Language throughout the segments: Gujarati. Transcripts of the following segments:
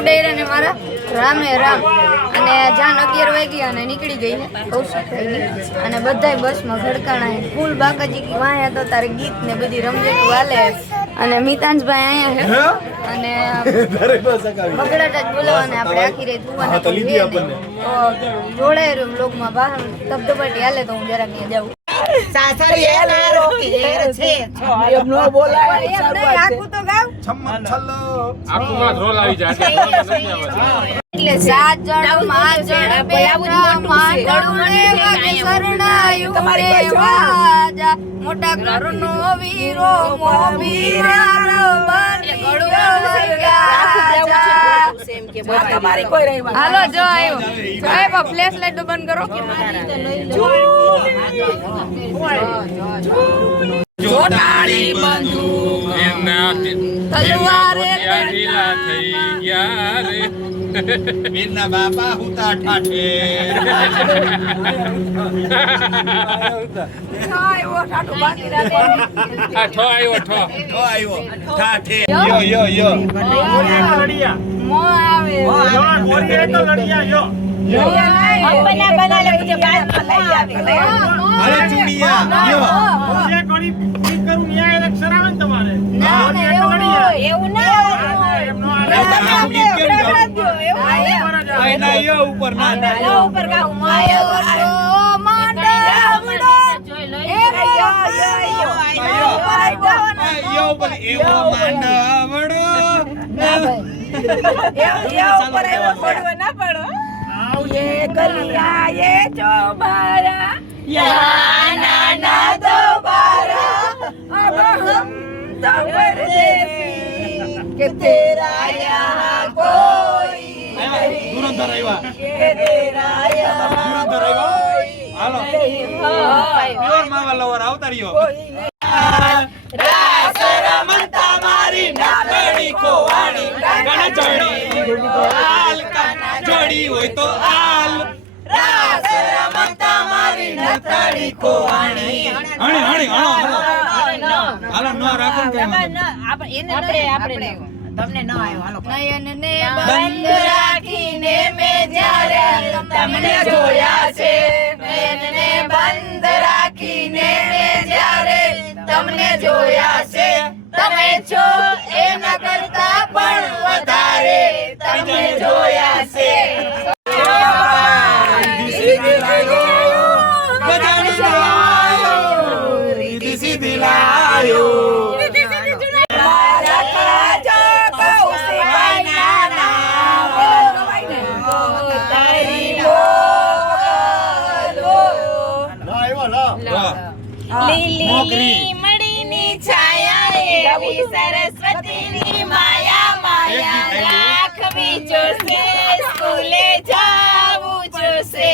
ડેર અને મારા રામે રામ અને જાન 11 વાગ્યા અને નીકળી ગઈ કૌશિકભાઈની અને બધાય બસમાં ઘડકાણા ફૂલ બાકાજી વાયા તો તારે ગીત ને બધી રમઝટું હાલે અને મિતાંશભાઈ અહીંયા છે અને બગડાટા જ બોલાવવાને આપણે આખી રાત જોવાના તો જોડાય બ્લોગમાં બહાર ધબધબાટી હાલે તો હું જરાક અહીંયા જાઉં સાસરી એલા રોકી એર છે એમ નો બોલાય એમ નહીં આખું તો ગાવ છમ્મન છલ્લો આખું રોલ આવી જાય એટલે 7 જણ 5 જણ માંગડુને વાગે શરણાયું તમારી વાજા મોટા ઘરનો વીરો મોબીરાર બની ગયો તમારી કોઈ રહી હાલો જો આવ્યો એ બા ફ્લેશ લાઈટ બંધ કરો જોટાડી બંદૂક એના તલવારે ઢીલા થઈ ગયા રે મીરના બાપા હુતા ઠાઠે આયો ઠાઠો બાકી રાતે આ ઠો આયો ઠાઠે યો લડિયા મો આવે મોરીએ તો લડિયા યો બના બના લે મુજે બાદ લઈ આવે અરે ચુડિયા યો મુજે કોની ઠીક કરું ન્યાય અક્ષર આવે ને તમારે ના એવું ના ના યો ઉપર ના યો ઉપર ગાઉ માયો માંડવડો યો ઉપર એવો માંડવડો યો ઉપર એવો પડવો ના પડો ये गलियां ये चौबारा यहाँ नाना दोबारा अब हम तो परदेसी कि तेरा यहाँ कोई नहीं कि तेरा यहाँ कोई हालो प्योर मावा लवर आवतारियो रास रमता मारी नागड़ी को वाणी गण चढ़ी हाल का जोड़ी હોય તો હાલ રાસ રમતા મારી નથડી કોવાણી હણી હાલો નો રાખો કે આપણે તમને ન આવ્યો હાલો નયનને બંધ રાખીને મે જ્યારે તમને જોયા છે નયનને બંધ રાખીને મે જ્યારે તમને જોયા છે તમે છો એના કરતા પણ વધારે તમને જોયા છે લીલી મડીની છાયા એવી સરસ્વતીની માયા માયા રાખવી જોશે સ્કૂલે જાવું જોશે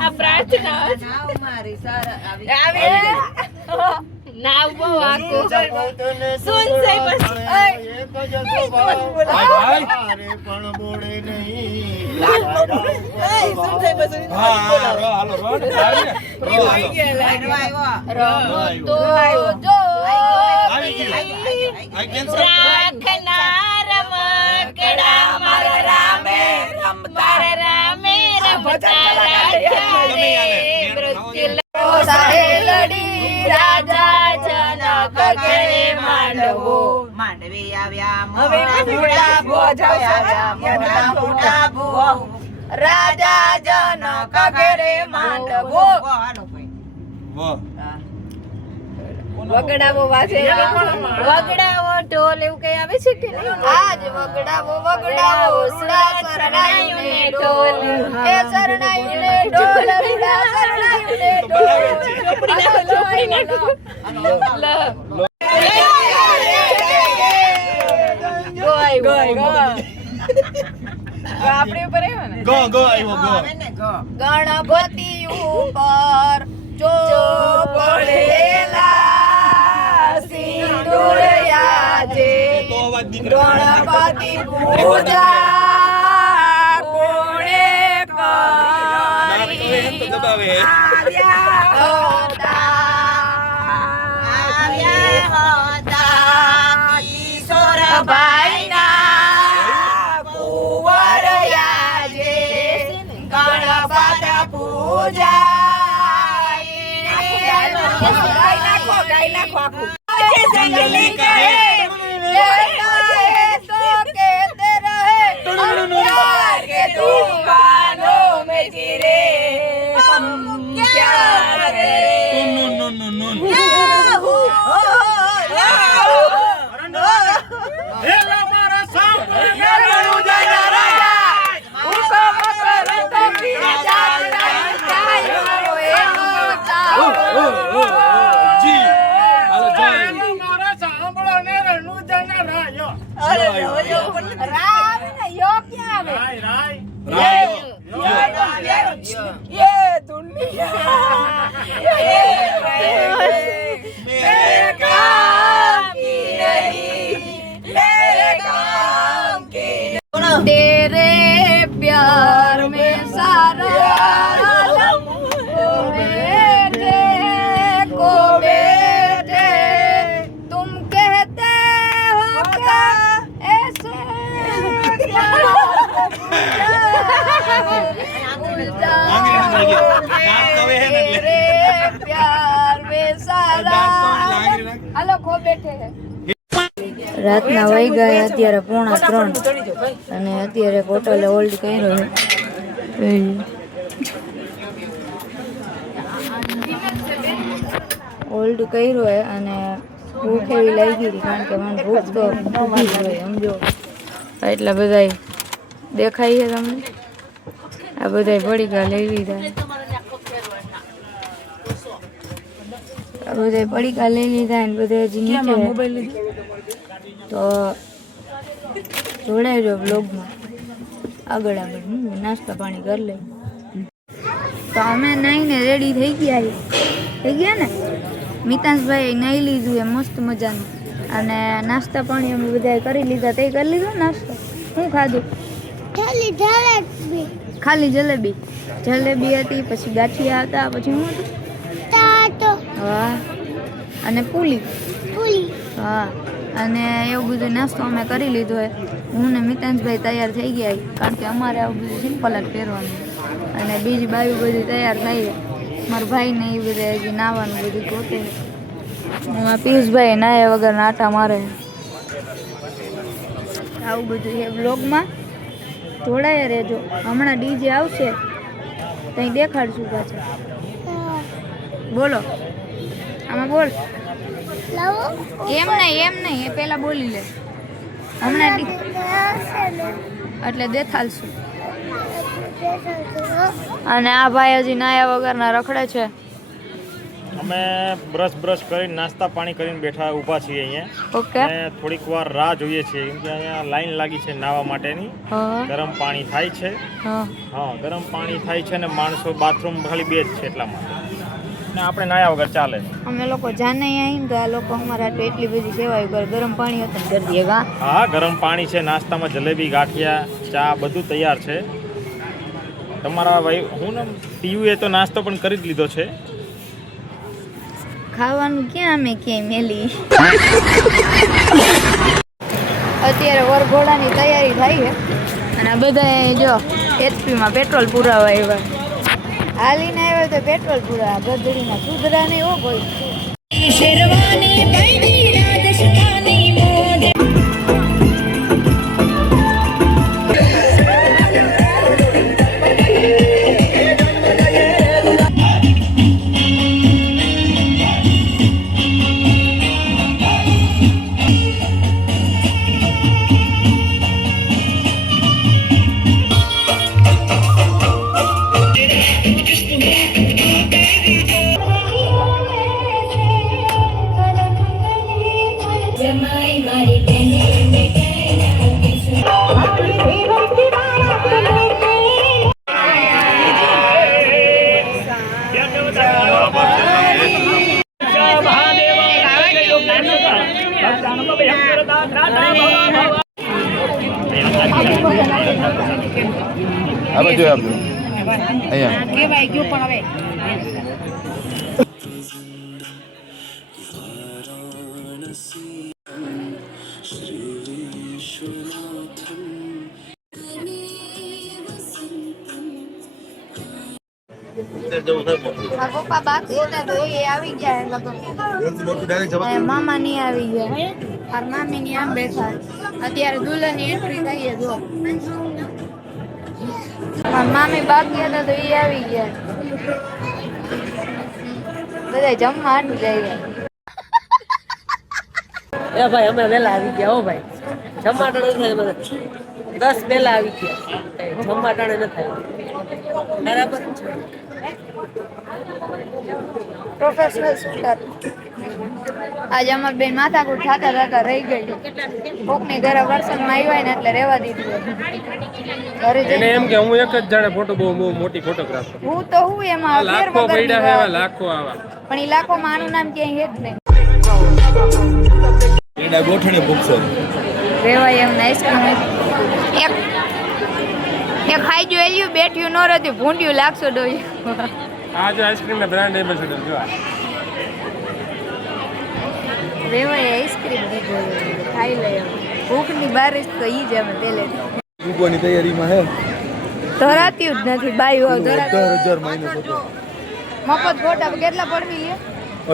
આ પ્રાર્થના મારી સારા આવી નાવ બહુ આકો સુન સે બસ એક જ ભાઈ પણ બોલે નહીં સુન સે બસ હાલો તો જો રાખનાર મકડા મારા રામે રમતા રામે રમતા રાજા જનક ઘરે માંડવો માંડવે આવ્યા મોટા ભો રાજા જનક ઘરે માંડવો વગડાવો વાસે વગડાવો ઢોલ એવું કઈ આવે છે કે નહીં આજ વગડાવો શરણાઈને ઢોલ એ શરણાઈને ઢોલ શરણાઈને ઢોલ આપણી ઉપર આવ્યો ને ગો ગણપતિ ઉપર જો પડેલા સિંદૂર યાજે ગણપતિ પૂજા કોણે કરી આવ્યા હતા કિશોર ભાઈના नहीं कहे कहता है तो कहते रहे हम प्यार के तूफानों में गिरे हम क्या करें तेरे प्यार में सारा आलम को बैठे तुम कहते हो क्या ऐसे तेरे प्यार में सारा हेलो खो बैठे हैं રાતના વાઈ ગયા અત્યારે 2:30 અને અત્યારે હોટલે હોલ્ડ કર્યો છે હોલ્ડ કર્યો છે અને ભૂખ એવી લાગી હતી કારણ કે મને ભૂખ તો ઊભી જ હોય સમજો એટલા બધા દેખાય છે તમને આ બધા પડીકા લઈ લીધા આ બધા પડીકા લઈ લીધા ને બધા હજી નીચે તો જોડાઈ બ્લોગમાં આગળ નાસ્તા પાણી કરી લઈ તો અમે નાઈને રેડી થઈ ગયા ને મિતાંશભાઈ નાઈ લીધું એ મસ્ત મજાનું અને નાસ્તા પાણી અમે બધાએ કરી લીધા તે કરી લીધો નાસ્તો શું ખાધું ખાલી જલેબી હતી પછી ગાંઠિયા હતા પછી શું હતું હા અને પુલી હા અને એવું બધું નાસ્તો અમે કરી લીધો હોય હું ને મિતાંશભાઈ તૈયાર થઈ ગયા કારણ કે અમારે આવું બધું સિમ્પલ જ પહેરવાનું અને બીજી બાજુ બધું તૈયાર થઈ મારા ભાઈને એ બધા હજી નાવાનું બધું ગોતે પિયુષભાઈ નાયા વગર આટા મારે આવું બધું છે બ્લોગમાં જોડાયા રહેજો હમણાં ડીજે આવશે ત્યાં દેખાડશું પાછા બોલો આમાં બોલ એમ નહીં એ પેલા બોલી લે હમણાં એટલે દેખાડશું અને આ ભાઈ હજી નાયા વગરના રખડે છે અમે બ્રશ કરીને નાસ્તા પાણી કરીને બેઠા ઊભા છીએ અહીંયા ઓકે અને થોડીક વાર રાહ જોઈએ છીએ કેમ કે અહીંયા લાઈન લાગી છે નાવા માટેની ગરમ પાણી થાય છે હા ગરમ પાણી થાય છે અને માણસો બાથરૂમ ખાલી બે જ છે એટલા માટે ને આપણે નાયા વગર ચાલે અમે લોકો જાને આવીને તો આ લોકો અમારા એટલી બધી સેવા કરે ગરમ પાણી હતું કરી દઈએ હા ગરમ પાણી છે નાસ્તામાં જલેબી ગાંઠિયા ચા બધું તૈયાર છે તમારા ભાઈ હું ને પીયુએ તો નાસ્તો પણ કરી જ લીધો છે ખાવાનું ક્યાં અમે ક્યાંય મેલી અત્યારે વરઘોડાની તૈયારી થાય છે અને બધા જો એચપીમાં પેટ્રોલ પુરાવા આવ્યા હાલીને આવ્યો તો પેટ્રોલ પુરા ગધડીના સુધરા નહીં હો કોઈ શેરવાની પૈડી રાજસ્થાની મોજ આ બાજુ આપજો અહીંયા કેવાય ગયો પણ હવે મારા પપ્પા બાકી હતા તો એ આવી ગયા લગન. અને મામા નહીં આવી ગયા. મારા મામી ની આમ બેઠા. અત્યારે દુલ્હનની એન્ટ્રી થઈ છે જો. મારા મામી બાકી હતા તો એ આવી ગયા. બધા જમવા હાટું જાય. એ ભાઈ અમે વહેલા આવી ગયા હો ભાઈ. જમાટાણે નથી બધા 10 પહેલા આવી ગયા. જમાટાણે નથી આવ્યા. બરાબર પ્રોફેશનલ શૂટર. આજે અમાર બેન માથાકૂટ થતા થતા રહી ગઈ. કોકની ઘરે વરસાદમાં આવ્યા ને એટલે રહેવા દીધું. ઘરે એને એમ કે હું એક જ જાણે ફોટો બહુ મોટી ફોટોગ્રાફર. હું તો હું એમાં લાખો પૈડા હે લાખો આવા. પણ એ લાખોમાં આનું નામ ક્યાંય હે જ નહીં. એના ગોઠણી ભૂખશે રેવાય એમ આઈસ્ક્રીમ એક એક ખાઈ જો એલ્યું બેઠ્યું ન રહેતું ભૂંડ્યું લાગશો ડોયું. આ જો આઈસ્ક્રીમ ના બ્રાન્ડ એમ્બેસેડર જો આ. રેવાય આઈસ્ક્રીમ દીધું ખાઈ લે એમ. ભૂખની બારિશ તો ઈ જ અમે પેલે ડૂબવાની તૈયારીમાં હે ધરાતી જ નથી બાઈ હોવ ધરાતી 18,000 માઇનસ હતો. મફત ફોટા કેટલા પડવી લે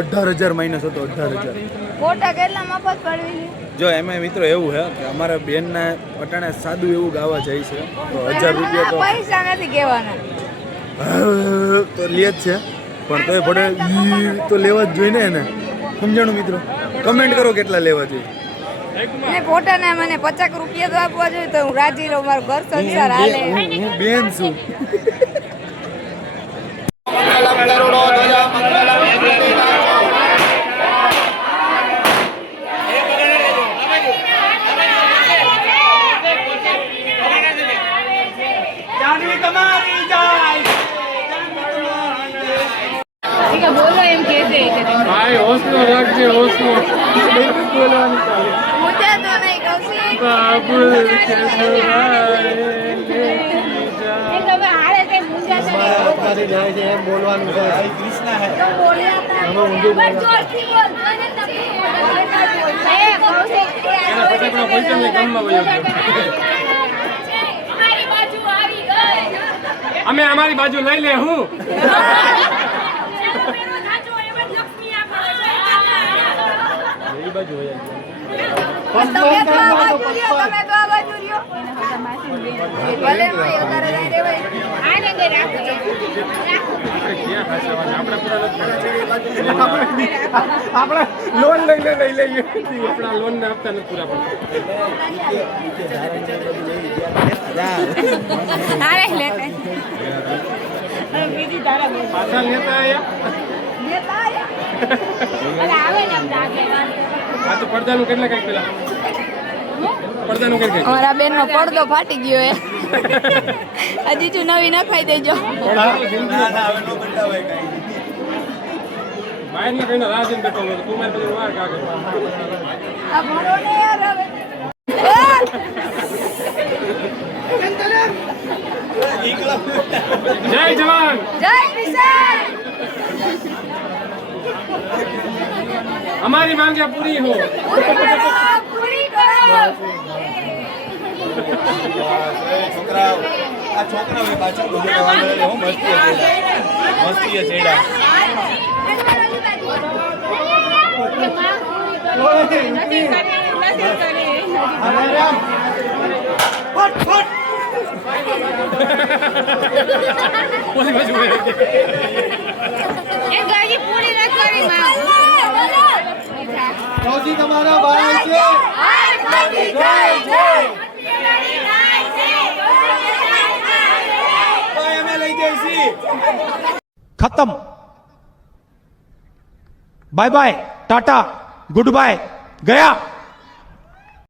18,000 માઇનસ હતો 18,000. ફોટા કેટલા મફત પડવી લે. જો એમાં મિત્રો એવું છે કે અમારા બેનના પટાણે સાદું એવું ગાવા જાય છે તો 1,000 રૂપિયા તો પૈસા નથી કહેવાના તો લે જ છે પણ તોય પડે તો લેવા જ જોઈએ ને એને. સમજાણું મિત્રો? કમેન્ટ કરો કેટલા લેવા જોઈએ. ને ફોટાના મને 50 રૂપિયા તો આપવા જોઈએ તો હું રાજી રહું. મારું ઘર સંસાર હાલે. હું બેન છું. બોલો એમ કે છે ભાઈ હોસલો રાખજે હોસલો. બોલવાનું ચાલે. મુદ્દા તો નહીં કૌશિક. બાબુ તમે હારે તે મુદ્દા તો જાય છે એમ બોલવાનું છે. કૃષ્ણ હે બોલ્યા હતા પણ જોરથી બોલ મને તમે એ કૌશિક એના ફટાકડા પૈસા ને કામમાં વયો ગયો. અમારી બાજુ આવી ગઈ. અમે અમારી બાજુ લઈ લે હું. એ બાજુ હોય તમે તો આ બાજુ રહ્યો તમે તો આ બાજુ રહ્યો ભલે નો ઉતારે જાય રે ભાઈ આને દે રાખો આપણે ક્યાં ફસાવાના આપણે પૂરા નથી. આપણે લોન લઈને લઈ લઈએ. આપણા લોન ના હપ્તા નથી પૂરા પડતા. તારે લેતે પાછા લેતા આયા. લેતા આયા અરે આવે ને આમ લાગે આ તો પડદાનું કેટલા કઈક પેલા પડદાનું કઈક અમારા બેન નો પડદો ફાટી ગયો હે હજી જો નવી નખાઈ દેજો બહાર ને કઈ રાહ જોઈને બેઠો હતો. તું મારી પાસે વાર કાગળ. આ ભણો ને યાર હવે જય જવાન જય કિસાન हमारी मांगे पूरी हो. પૂરી કરો છોકરા પાછળ મસ્તી ચેડા ઓલી બાજુ હોય. એ ગાડી પૂરી ન કરી માં ફૌજી તમારા ભાઈ છે. અમે લઈ જઈશી. खत्म bye bye tata good bye गया.